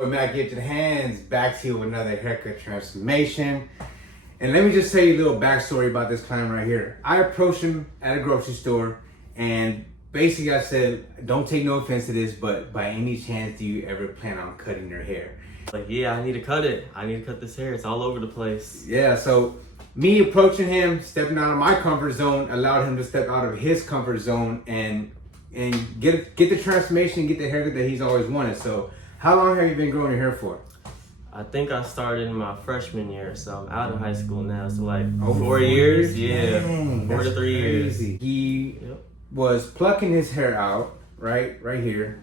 We're at Giftedhands, back to you with another haircut transformation. And let me just tell you a little backstory about this client right here. I approached him at a grocery store and basically I said, don't take no offense to this, but by any chance do you ever plan on cutting your hair? Like, yeah, I need to cut it. I need to cut this hair. It's all over the place. Yeah, so me approaching him, stepping out of my comfort zone, allowed him to step out of his comfort zone and get the transformation, get the haircut that he's always wanted. So how long have you been growing your hair for? I think I started in my freshman year, so I'm out of high school now. So like 4 4 years? years? Yeah, Dang, 4 to 3 years. He was plucking his hair out, right here.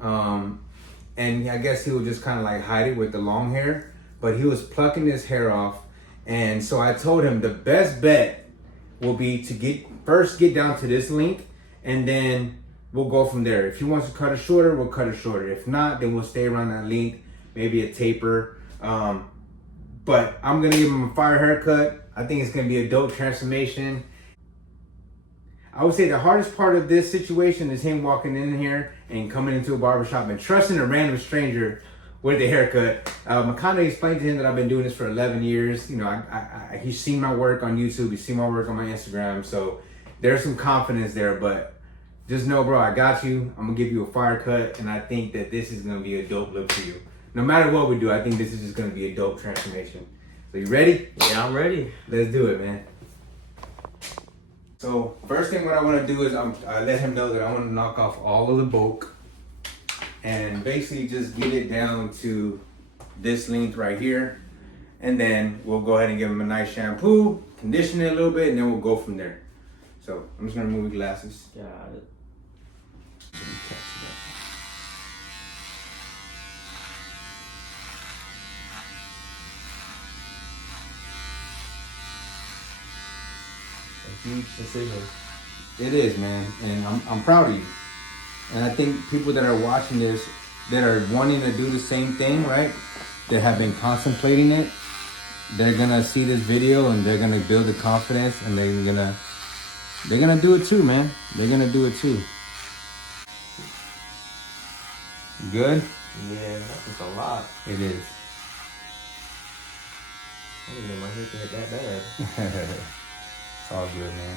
And I guess he would just kind of like hide it with the long hair, but he was plucking his hair off. And so I told him the best bet will be to first get down to this length, and then we'll go from there. If he wants to cut it shorter, we'll cut it shorter. If not, then we'll stay around that length, maybe a taper. But I'm gonna give him a fire haircut. I think it's gonna be a dope transformation. I would say the hardest part of this situation is him walking in here and coming into a barbershop and trusting a random stranger with a haircut. I kind of explained to him that I've been doing this for 11 years. You know, he's seen my work on YouTube, he's seen my work on my Instagram, so there's some confidence there, but just know, bro, I got you. I'm gonna give you a fire cut, and I think that this is gonna be a dope look for you. No matter what we do, I think this is just gonna be a dope transformation. So you ready? Yeah, I'm ready. Let's do it, man. So first thing what I wanna do is I let him know that I wanna knock off all of the bulk and basically just get it down to this length right here. And then we'll go ahead and give him a nice shampoo, condition it a little bit, and then we'll go from there. So I'm just gonna remove your glasses. Got it. A huge decision. It is, man, and I'm proud of you. And I think people that are watching this, that are wanting to do the same thing, right? That have been contemplating it, they're gonna see this video and they're gonna build the confidence, and they're gonna do it too, man. They're gonna do it too. Good? Yeah, that's a lot. It is. I didn't know my hair could hit that bad. It's all good, man.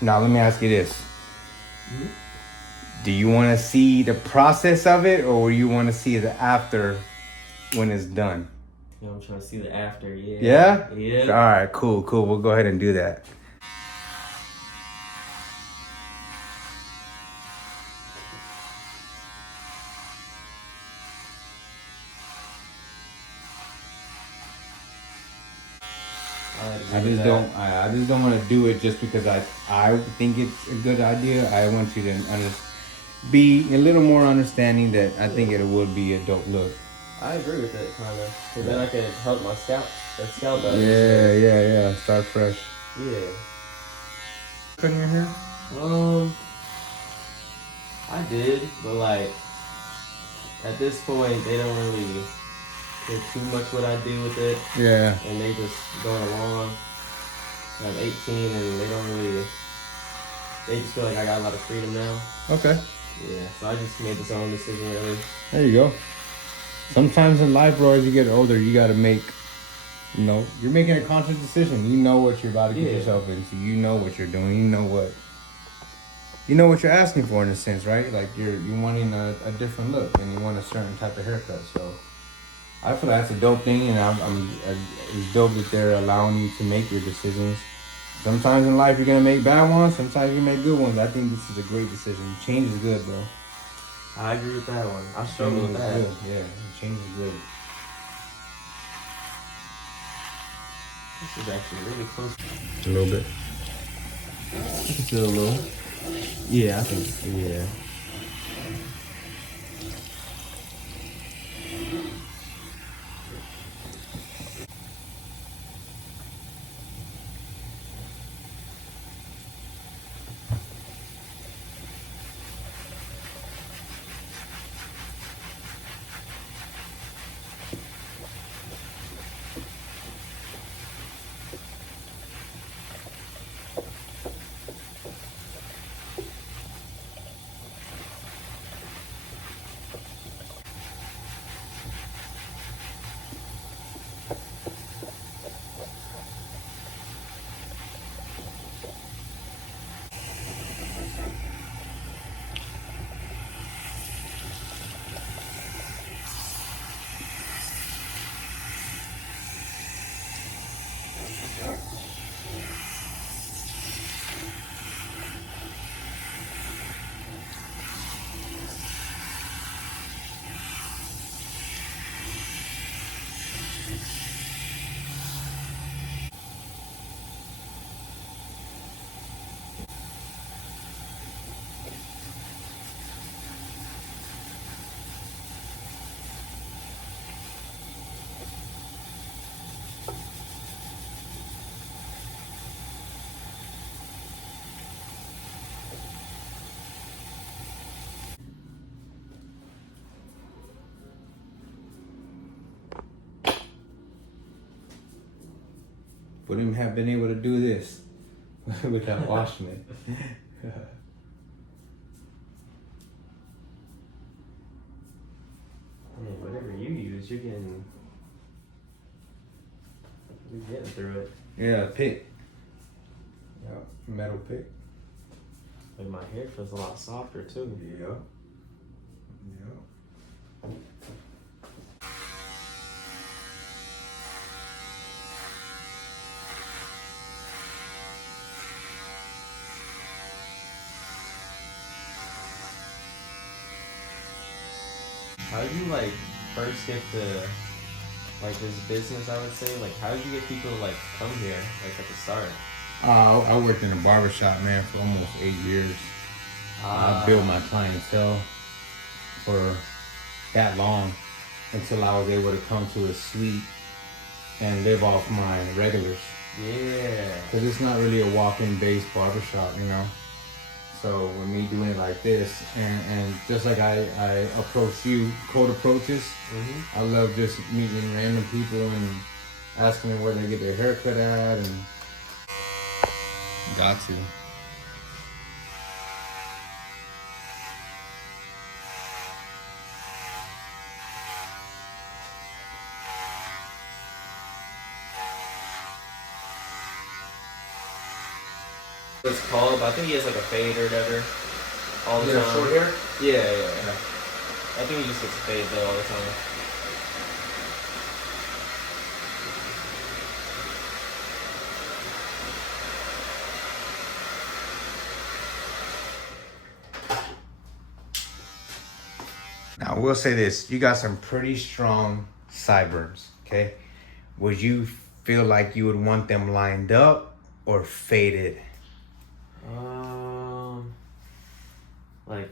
Now let me ask you this. Do you want to see the process of it, or you want to see the after when it's done? You know, I'm trying to see the after, yeah. Yeah? Yeah. All right, cool. We'll go ahead and do that. I just don't want to do it just because I think it's a good idea. I want you to be a little more understanding that I think it would be a dope look. I agree with that, kind of. Because then I can help my scalp out. Yeah. Start fresh. Yeah. Cutting your hair? I did, but like, at this point, they don't really care too much what I do with it. Yeah. And they just going along. I'm 18 and they just feel like I got a lot of freedom now. Okay. Yeah, so I just made this own decision, really. There you go. Sometimes in life, bro, as you get older, you got to make, you're making a conscious decision. You know what you're about to get yourself into. You know what you're doing. You know what you're asking for in a sense, right? Like you're wanting a different look and you want a certain type of haircut. So I feel that's a dope thing, and it's dope that they're allowing you to make your decisions. Sometimes in life you're gonna make bad ones, sometimes you make good ones. I think this is a great decision. Change is good, bro. I agree with that one. I struggle with that. Good. Yeah, change is good. This is actually really close. A little bit. I can feel a little. Yeah, I think. Yeah. wouldn't have been able to do this without washing it. Yeah, whatever you use, you're getting through it. Yeah, pick. Yeah, metal pick. Like my hair feels a lot softer too. Yeah. How did you like first get to like this business? I would say, like, how did you get people to like come here like at the start? I worked in a barbershop, man, for almost 8 years. I built my clientele for that long until I was able to come to a suite and live off my regulars. Yeah. Because it's not really a walk-in based barbershop, you know. So with me doing it like this, and just like I approach you, cold approaches, I love just meeting random people and asking them where they get their hair cut at, and got to. It's called, but I think he has like a fade or whatever all the time. Short hair? Yeah. I think he just gets a fade though all the time. Now, I will say this. You got some pretty strong sideburns, okay? Would you feel like you would want them lined up or faded?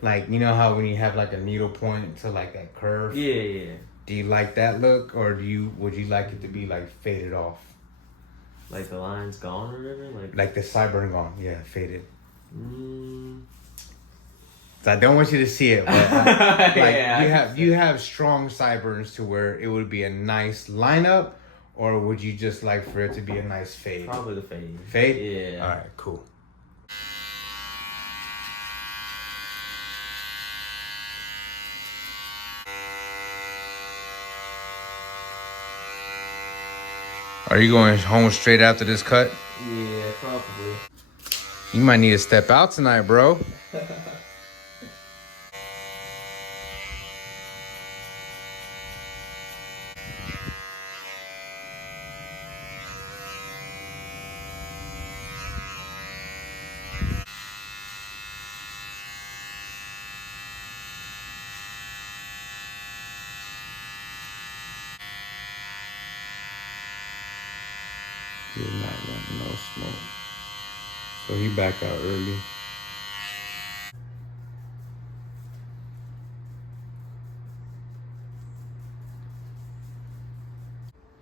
Like you know how when you have like a needle point to like that curve? Yeah. Do you like that look, or would you like it to be like faded off? Like the line's gone or whatever? Like the sideburn gone, yeah, faded. So I don't want you to see it, but you have strong sideburns to where it would be a nice lineup, or would you just like for it to be a nice fade? Probably the fade. Fade? Yeah. All right, cool. Are you going home straight after this cut? Yeah, probably. You might need to step out tonight, bro. He's not wanting no smoke. So he backed out early.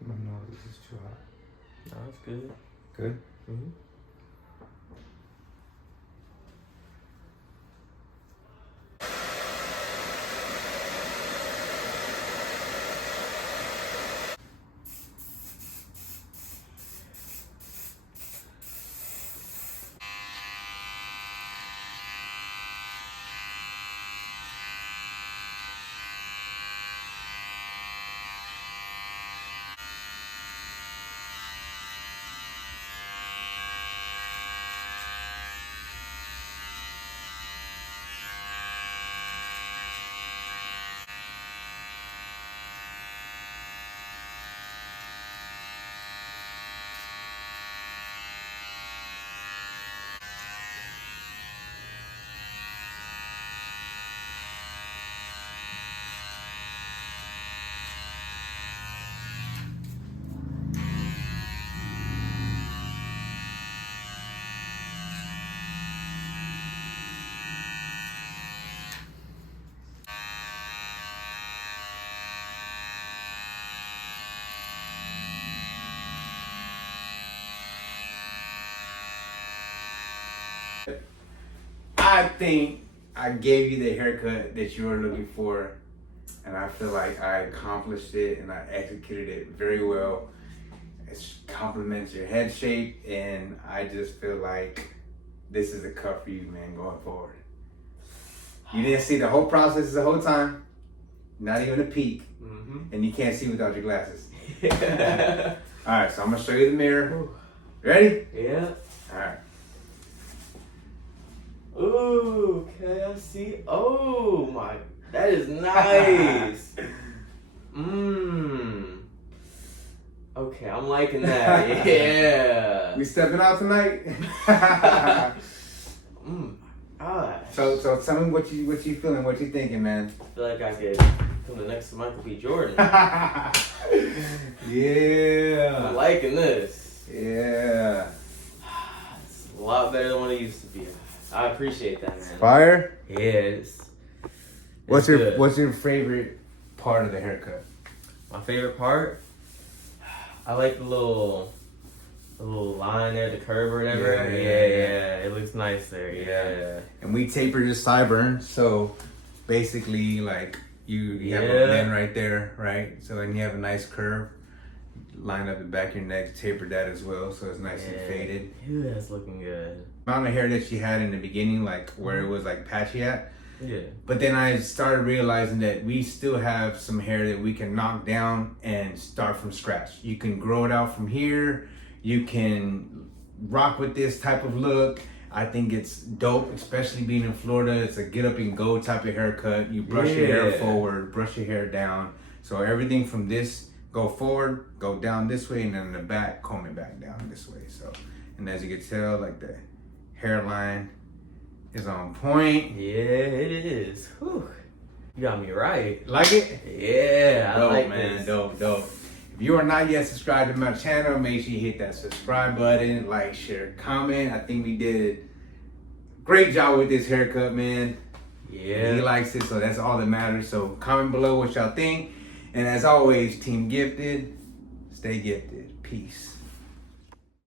No, this is too hot. No, it's good. Good? I think I gave you the haircut that you were looking for, and I feel like I accomplished it and I executed it very well. it complements your head shape, and I just feel like this is a cut for you, man, going forward. You didn't see the whole process the whole time, not even a peek, and you can't see without your glasses. All right, so I'm gonna show you the mirror. Ready? Yeah. All right. Ooh, okay, I see. Oh my, that is nice. Okay, I'm liking that. Yeah. We stepping out tonight. Gosh. So tell me what you feeling, what you thinking, man. I feel like I could come the next to Michael B. Jordan. Yeah. I'm liking this. Yeah. It's a lot better than what it used to be. I appreciate that, man. Fire. Yeah. It's What's good. your favorite part of the haircut? My favorite part? I like the little line there, the curve or whatever. Yeah. It looks nice there. Yeah. And we tapered your sideburn, so basically, like you have a blend right there, right? So and you have a nice curve. Line up the back of your neck, tapered that as well, so it's nice and faded. Ew, that's looking good. Amount of hair that she had in the beginning, like where it was like patchy at. Yeah. But then I started realizing that we still have some hair that we can knock down and start from scratch. You can grow it out from here. You can rock with this type of look. I think it's dope, especially being in Florida. It's a get up and go type of haircut. You brush your hair forward, brush your hair down. So everything from this, go forward, go down this way, and then in the back, comb it back down this way. So, and as you can tell, like the hairline is on point. Yeah, it is. Whew. You got me right. Like it? Yeah, Dope, I like man. this. Dope. If you are not yet subscribed to my channel, make sure you hit that subscribe button, like, share, comment. I think we did a great job with this haircut, man. Yeah. He likes it, so that's all that matters. So comment below what y'all think. And as always, Team Gifted, stay gifted. Peace.